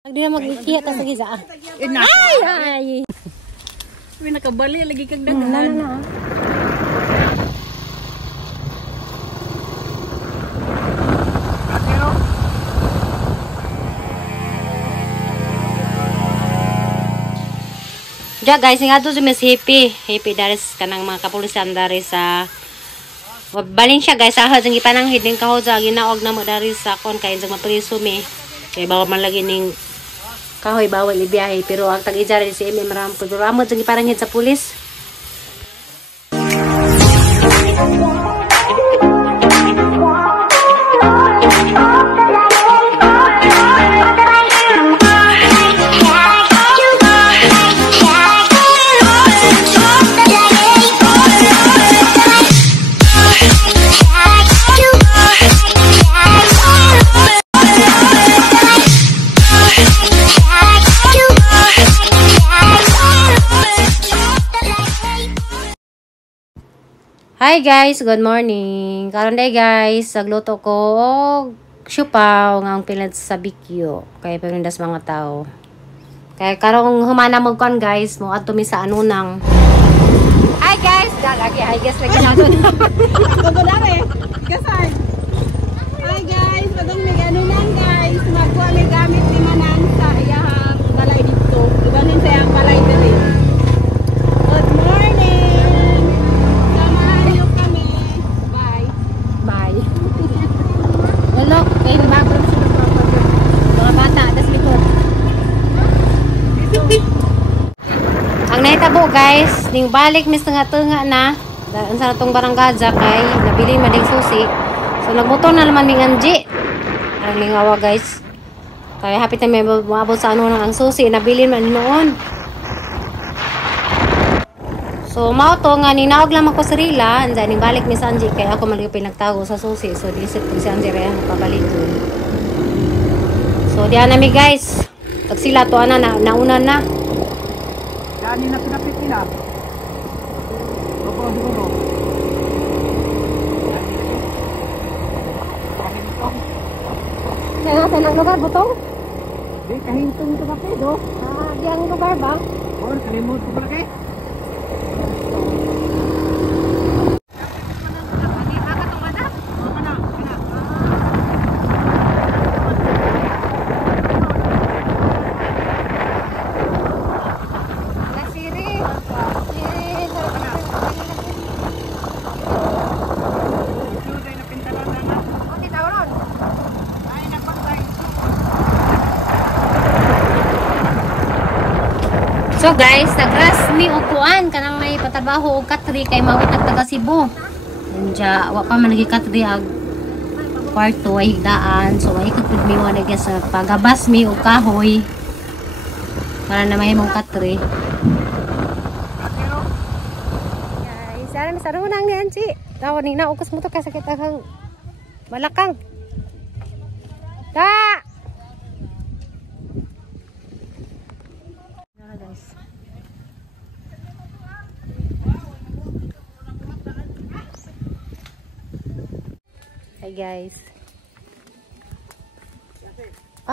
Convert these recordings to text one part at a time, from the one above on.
Hindi na mag-ikiyat sa giza. Ay, ay. May nakabali lagi kang daghan. Na. Ja guys, nga to si Miss Hippie. Hippie dari kanang mga kapulisan dari sa balin siya guys, ahad ang ipanang hiding kahod sa ginaog na mo dari sa kon kay sa mapriso mi. Kay bawal man lagi ning kahoy bawal ibiyahe pero ang tag-ijara si MM Ram pero amod sa ipanang hid sa pulis. Hi guys, good morning. Karon day guys, nagluto ko og siupaw nga ang pilad sa bikyo kay pamindas mga tao. Kay karong humana mo kon guys, mo adto mi sa anunang. Hi guys, lagi hi guys lagi na doon. Ako dami. Kasay. Hi guys, padong may anunang guys. Magkuha may gamit ni Manan sa iyang balay dito. Ibalhin sa iyang balay dito. Good morning. Samahan niyo kami. Bye. Bye. Hello, kay bago mga bata das likod. Ang nahitabo guys, ning balik mis nga na daan sa natong baranggaja kay nabili mading susi. So nagmotor na naman ming anji. Ang lingawa guys. Kaya hapit na may maabot sa ano ang susi nabili man noon. So mao to nga ninaog lang ako sa rila, anza ning balik ni Sanji kay ako man pinagtago sa susi. So disit ko si Sanji ray pabalik ko. So diyan na mi guys. Tag sila to ana nauna na. Dani na pinapit nila. Siguro. Kaya natin ang lugar butong? Di kahintong ito kape do. Di ang lugar ba? Or kalimut ko pala kay. So guys, nagras mi upuan kanang may patabaho og katri kay mawit taga Cebu. Anja wa pa man lagi katri ag kwarto ay higdaan. So ay ikot pud mi wa na sa pagabas mi og kahoy para na mahimong katri. Guys, ara mi sarunang ni Anchi. Tawo ning naugos mo to kay sakit ang malakang. Ta! Hi guys.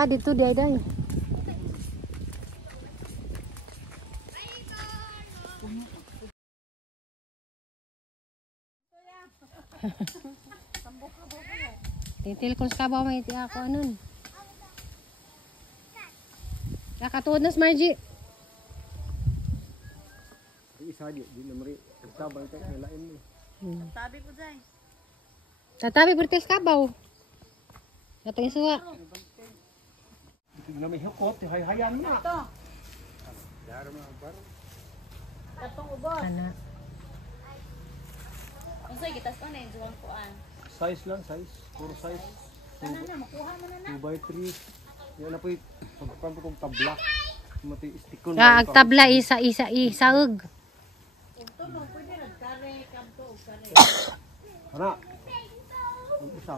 Dito di ay. Titil ko sa kabaw may tiya ako anon. Nakatuod na Margie. Isa di na mari sabang kay nalain ni. Tabi po dai. Tatabi bertes kabaw. Katong suwa. Na may hukot hay-hayan na. Ito. Katong ubos. Ana. Unsay gitas on ay juwang kuan. Size lang, size. Puro size. Kana na makuha mo na na. 2x3. Yan na po pagpampo kong tabla. Mati istikon. Ag tabla isaug. Ito mo pwede na kare kanto o kare. Ana. Ang isa.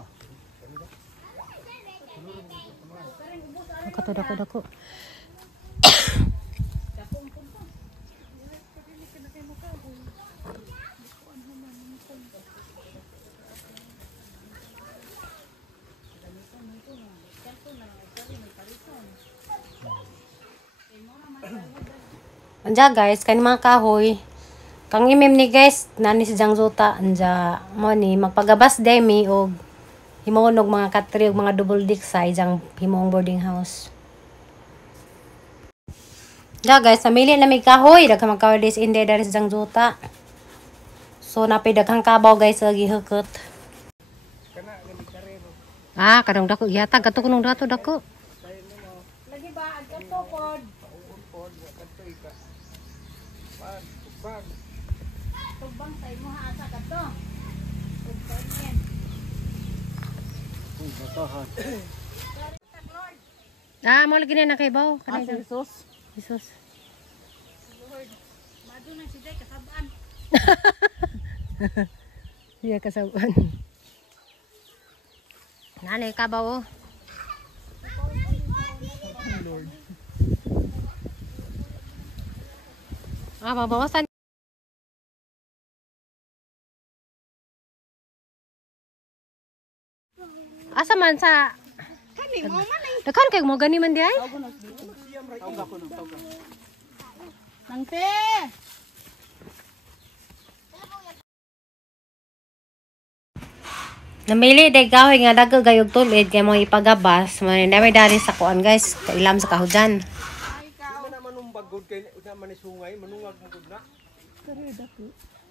Dako. anja guys, kani mga kahoy. Kang imim ni guys, nani si Jang Zuta, anja mo ni magpagabas demi og himuon og mga katri og mga double deck sa ijang himuong boarding house. Ja guys, namili na may kahoy, daghang magkahoy this in there dari si Jang Zuta. So napay daghang kabaw guys sa gihukot. Ah, kadang dako gihatag kato kunong dato dako. Lagi ba adto pod? Tugbang sa imo ha asa kadto. Tugbang. Ah, mo lagi na kay baw. Kanay Jesus. Jesus. Lord. Madu na si Day kasabaan. Iya kasabuan. Nanay kabaw. Lord. Ah, mabawasan. Asa man sa Kani mo man ay. Dakan kay mo gani man di ay. Nangte. Namili day kahoy nga dago gayog tulid kay mo ipagabas. Man may dari sa kuan guys, kailam sa kahujan. Mana manung bagod kay una man sungay, manungag mo gud na.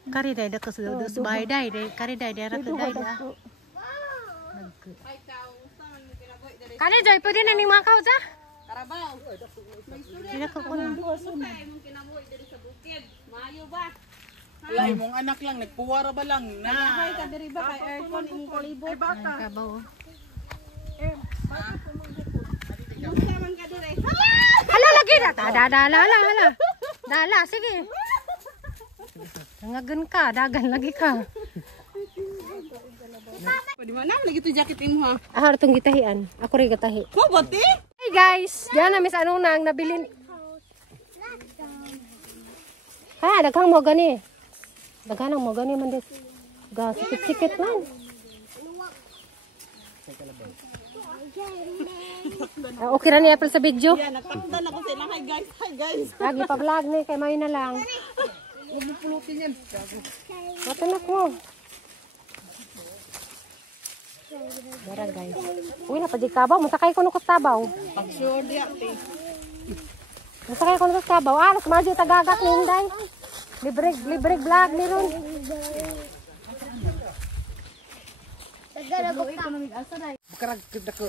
Kari day dako sa dos bay day kari day ra ka day. Kani joy pwede na ning mga kahuja? Karabaw. Dili ko kun. Imong kinabuhi diri sa bukid. Maayo ba? Wala, mong anak lang, nagpuwara ba lang na? Hay ka diri ba kay aircon imong palibot? Ay baka. Kabaw. Naman ka diri. Hala lagi na dala. Dala sige. Nangagan ka, dagan lagi ka. Pwede man na lagi to jacket imo ha. Ah, tong gitahian. Ako rin gatahi. Mo boti? Hey guys, diyan na miss ano nang nabilin. Ha, daghang mo gani. Daghang mo gani man dit. Ga sikit-sikit man. Ah, okay ra ni April sa video. Yan, nagtakdan ako sa ilang. Hi guys. Lagi pa vlog ni kay may na lang. Pulutin yan. Matanak mo. Dara guys. Uy, napadi kabaw. Masakay ko nung kastabaw. Sure di ate. Masakay ko nung kastabaw. Ah, nasmadyo tagagak ni Inday. Libre vlog ni ron. Bukarag dako.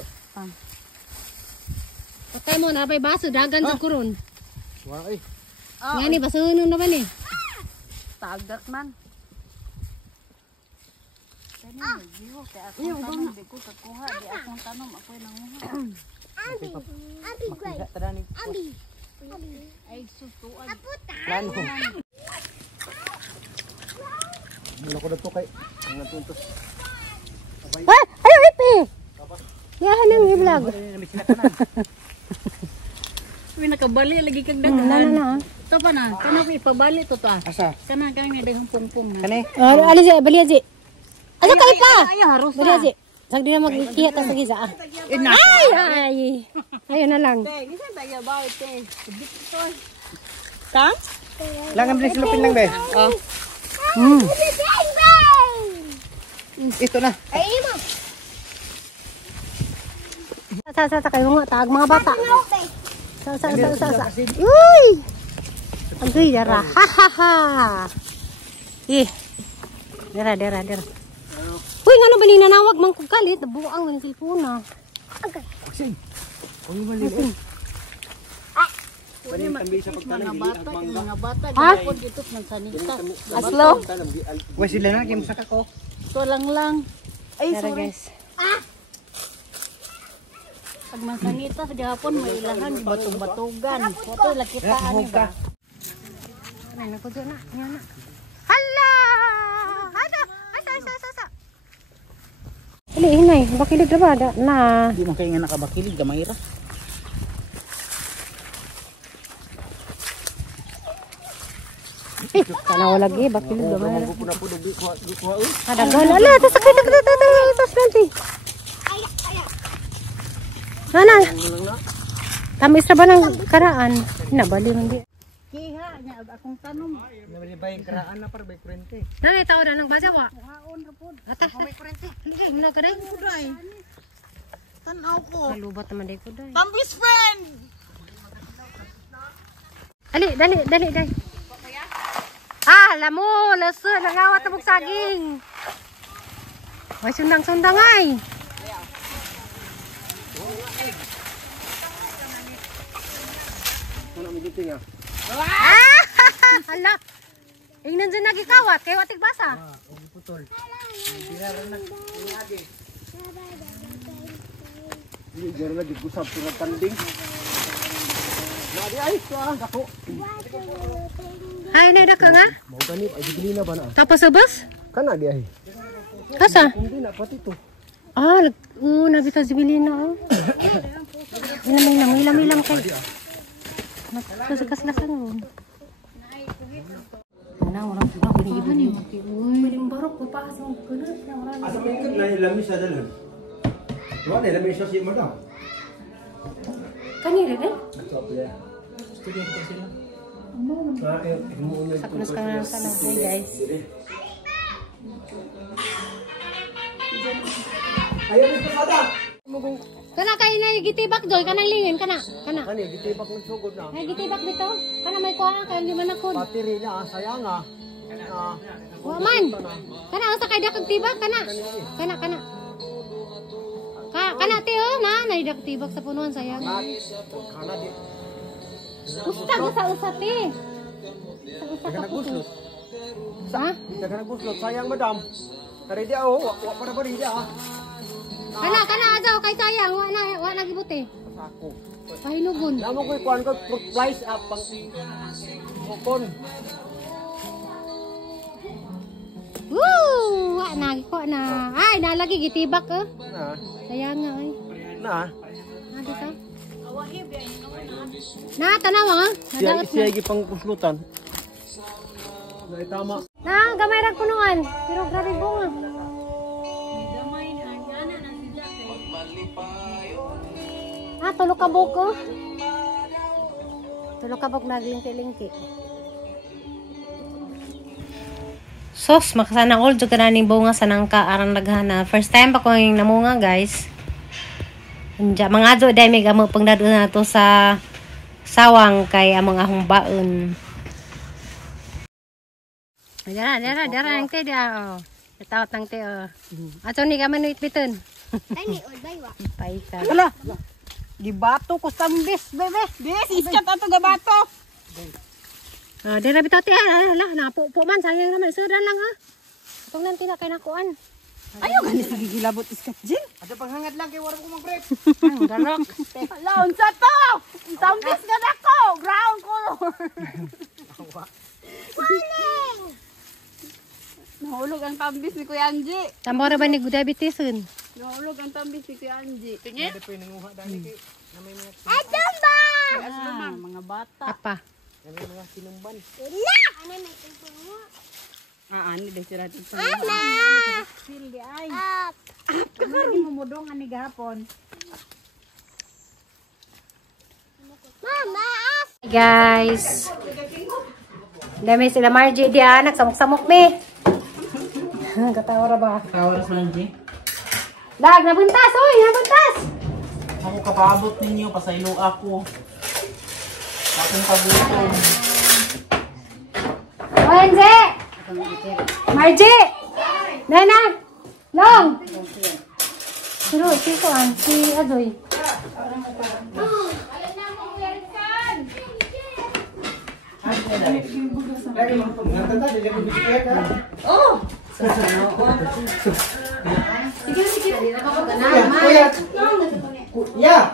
Patay mo na bay baso dagan sa kuron. Wa ay. Ngani baso na ba ni? Tagat man. Mula ko dito kay ang natuntos. Ah, ayo ipi. Yahan nang i-vlog. Uy nakabali lagi kag Na. Ito pa na. Kana ko ipabali to ta. Asa? Kana kang daghang pungpung na. Kani? Ali si bali aji. Asa ka ipa? Ay haros Bali aji. Sag di na magkiya ta sa giza. Ay. Ayun na lang. Te, gisan tayo ba te? Kang? Langan din silupin lang be. Oh. Ito na. Sa kayo nga tag mga bata. Sa. Uy! Agoy dara. Ha ha ha. Dara. Uy, ngano ba ning nanawag man kog kalit, nabuang man cellphone na. Aksing. Uy mali. Pwede tambi sa pagtanong Mga bata Ha? gapon dito ng sanita. Aslo. Wa sila na game saka ko. To lang. Ay Dara sorry. guys. Pag masanita sa gapon may ilahan batog-batugan. Foto la kita ani ba? Ano na ko na? Yan na. Hala! Asa. Ali hinay, bakilig ra ba na? Di man kayo nga nakabakilig, gamay ra. Kana wala lagi bakilig gamay. Ko na pud kuha. Kadagan ala ta sakit tos nanti. Nana. Tamis ra ba ng karaan? Nabali man di. Kiha akong tanom. Nabalibayang karaan na para bay kurente. Nanay tao na ng basa wa. Haon ra pod. Ata. May kurente. Hindi na ka dai. Kuday. Tanaw ko. Kalubat naman dai ko dai. Pambis friend. Ali, dali. Ah, alam mo, laso, nangawat na saging. May sundang-sundang ay. Ano mo dito nga? Ah! Hala. Ingnan dyan nagikawat, kaya watig basa. Ugi putol. Biraran na. Hindi, gano'n na gigusap sa tanding. Nadi ay, ako. Ay, naida ka nga? Mau ganit, ay bibili na ba na? Tapos ubos? Kana di ay. Kasa? Hindi na, pati to. Ah, nabitaw si Bilina. Oh. Ilam kayo. Nagkasikas-lasan mo. Orang sudah beli-beli. Beli barok ko pa sa mga Asa pa ikot na ilamis sa dalan? Wala, ilamis siya si madam. Kanina din? Studente sila. Sa kunas ka na sana. Hi guys. Ayaw nito sada. Kana kay na gitibak doy kanang lingin kana. Kani, gitibak ng sugod na. Ay gitibak dito. Kana may kuha kay di man ako. Battery na, sayang ah. Wa man. Kana usa kay dakag tibak kana. Kana. Kana tiyo na naidak tibak sa punuan sayang. Kana di. Usta usa ti. Usa Daga naguslot. Ha? Daga naguslot, sayang madam. Tari di ako, wa para ba rin di ah. Kana ajaw kay sayang wa na gibuti. Pasako. Pahinugon. Namo ko ikuan ko fruit flies up pang kokon. Woo! Wa na. Ay, nalagi gitibak eh. Na. Sayang nga ay. Na. Adi ka? Na, tanawa nga. Nadaot na. Siya pang kuslutan. Dai tama. Na, gamay rag punuan. Pero grabe bunga. Ah, tulo ka buko. Tulo ka buko naglingki-lingki. Sos, makasana all jud kana ning bunga sa nangka arang naghana. First time pa ko yung namunga, guys. Anja mga adto dai may gamo pangdado na to sa sawang kay among ahong baon. Dara ang te dia. Tawat nang te. Ato ni gaman wit-witon. Ay, ni Ulbay wa. Paisa. Hala. Gibato ko sambis, bebe. Bis, iskat ato gabato. Ah, dira bitaw ti hala napupo man sayang naman sudan lang ha. Atong nanti na kay nakuan. Ayaw ganis nagigilabot iskat Jin. Ada panghangad lang kay wala ko mag-prep. Darok. Laon sa to. Tambis ka na ko. Brown color. Nahulog ang tambis ni Kuya Angie. Tambora ba ni diabetesun? Nahulog ang tambis ni Kuya Angie. Ada pa nanguha dali kay na may mga Mga bata. Apa? na may mga sinumban. Ano may tumpong mo? Ani deh sila dito. Sildi ay. Up. Lagi mumudong ani gahapon. Mama, up. Hey guys. Dami sila Margie di anak samok-samok me. Katawara ba? Kawaras man di. Dag nabuntas oy, nabuntas. Ako kapaabot ninyo pasaylo ako. Akong kabuton. Wenze. Margie. Nana. Long. Pero si Kuan, si Adoy. Ya.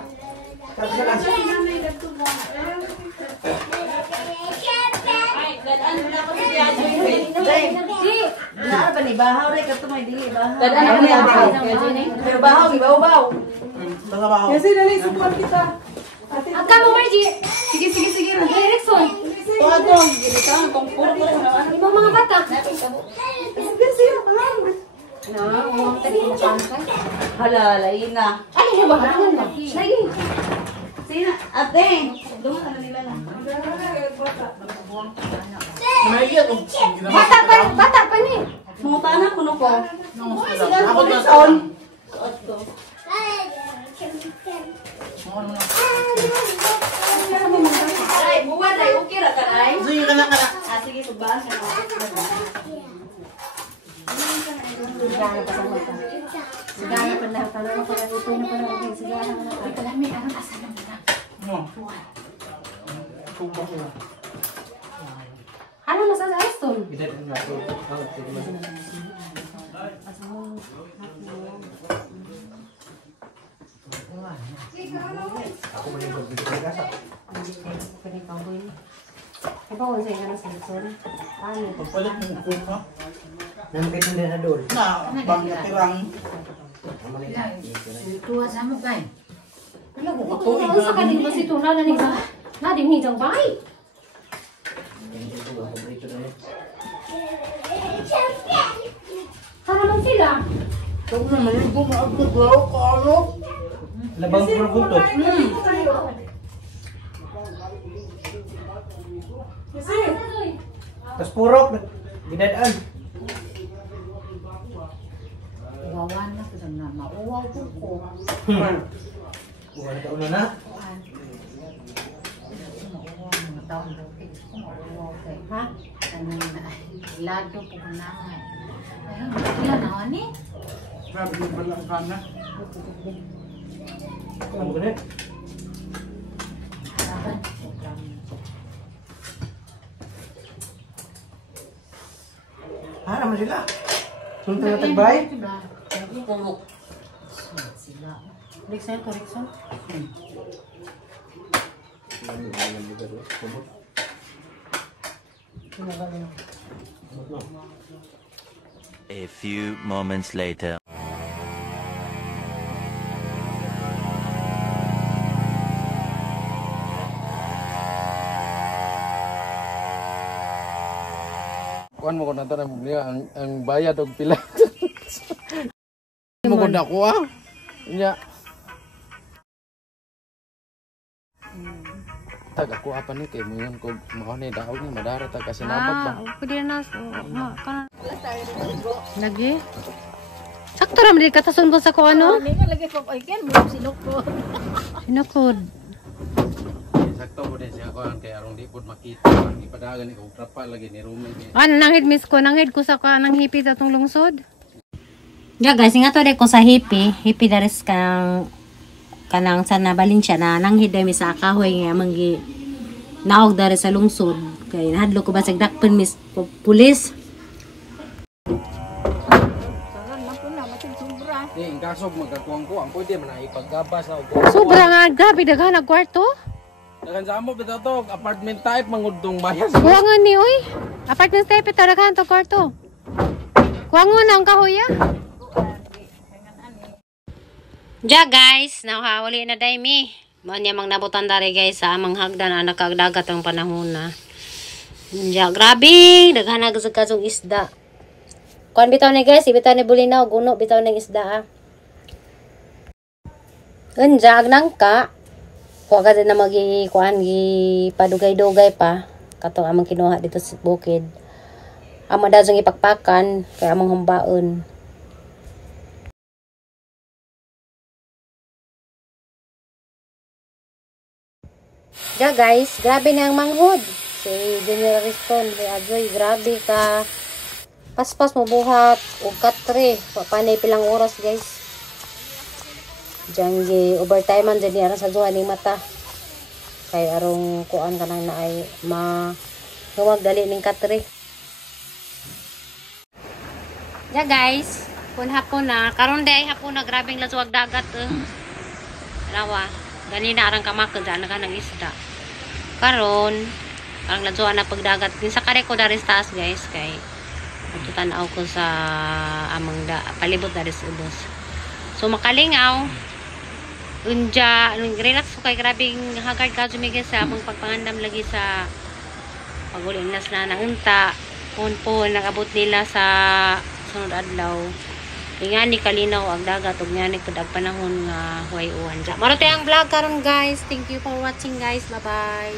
Agka mo Margie. Sige. Erickson. Ibang mga bata. Hala, lain na. Ay, hindi ba? Lagi. Sina, ate. Mahigit kung Bata pa ni. Mungutana ko ko. Ako na son. Ay, buwan ay okay ra ka ay. Sige ka na. Ah, sige, subahan ka na. Sigana pa na tanong ko na ito na pala sigana na. Ay pala may aron asa na muna. No. Suba ko. Ano masa sa Aston? Kita na ko. Ako man yung magbibigay sa. Ibaw sa inyo sa Aston. Ano? Pagpalit mo ko ha. Nang kitindi na doon. Na, bangka tirang. Tuwa sa mo kay. Ano ko sa kading mo si Tuna na ni sa. Na ding hijang bay. Haraman sila. Ito na man bumaagod daw ko ano. Labang produto. Tapos purok. Ginadaan. Wawan na ko na mauwaw po ko. Wala taon na. Mauwaw mga taon daw ko mauwaw kay. Ha? Ano na lado po ko na nga. Ayun, ilan na ni? Grabe yung balang ka na. Ano ba na? Harapan. Ha, naman sila. Sunta na tagbay. Sila. Rixon, correction. A few moments later. Kuan mo ko na tanong niya ang bayad og pila. Mo ko dako ah. Nya. Tag ako apa ni kay mo yun ko mao ni daog ni madara tag kasinabat ba. Pwede na. Lagi? Sakto ram di katasun ko sa ko ano? Hindi nga lagi ko ay ken mo silok ko. Sinukod. Sakto ko din siya ko ang kay arong di pud makita. Ipadagan ikaw trapa lagi ni Rumen. Ano nangid miss ko nangid ko sa kanang hipi atong lungsod. Ya guys, nga to de ko sa hipi dares kanang sana Valencia na nanghid mi sa kahoy nga manggi naog dari sa lungsod kay nahadlo ko basig dakpen miss ko pulis. Ni ang kasog magkakuang ko ang pwede man na ipaggabas na og. Sobra nga grabe daghan ang kwarto. Dagan sa amo bitaw to apartment type mangudtong bayas. Kuwangon ni oy. Apartment type ito daghan to kwarto. Kuwangon na ang kahoy ya. Ja guys, nawawali na day mi. Mao niya mang nabutan dari guys sa amang hagdan na nakagdagat ang panahon na. Ja grabe, daghan na kasong isda. Kuan bitaw ni guys, bitaw ni bulinaw, guno bitaw ng isda ah. Ganja agnang ka. Kuha ka din na kuan gi padugay-dugay pa. Kato amang kinuha dito sa bukid. Amo daw sang ipakpakan kay among humbaon. Ja guys, grabe na ang manghod. Si Junior Ariston, si Ajoy, grabe ka. Paspas mo buhat o katre. Panay pilang oras guys. Diyan overtime man dyan aran sa duha ning mata. Kay arong kuan kanang naay huwag dali ning katre. Ja guys, kun hapon na. Karon day hapon na grabeng laswag dagat. Rawa. Ganina arang kamakod dyan ng isda. Karon arang laswag na pagdagat. Din sa kare ko dari taas guys kay tanaw ko sa amang palibot dari sa ubos. So makalingaw unja relax ko kay grabing hagard ka sumigil sa amang pagpangandam lagi sa paguling nas na naunta pon nakabot nila sa sunod adlaw. Ingani kalinaw ang dagat ug ngani pud ang panahon nga huay uwan. Maro tay ang vlog karon guys. Thank you for watching guys. Bye bye.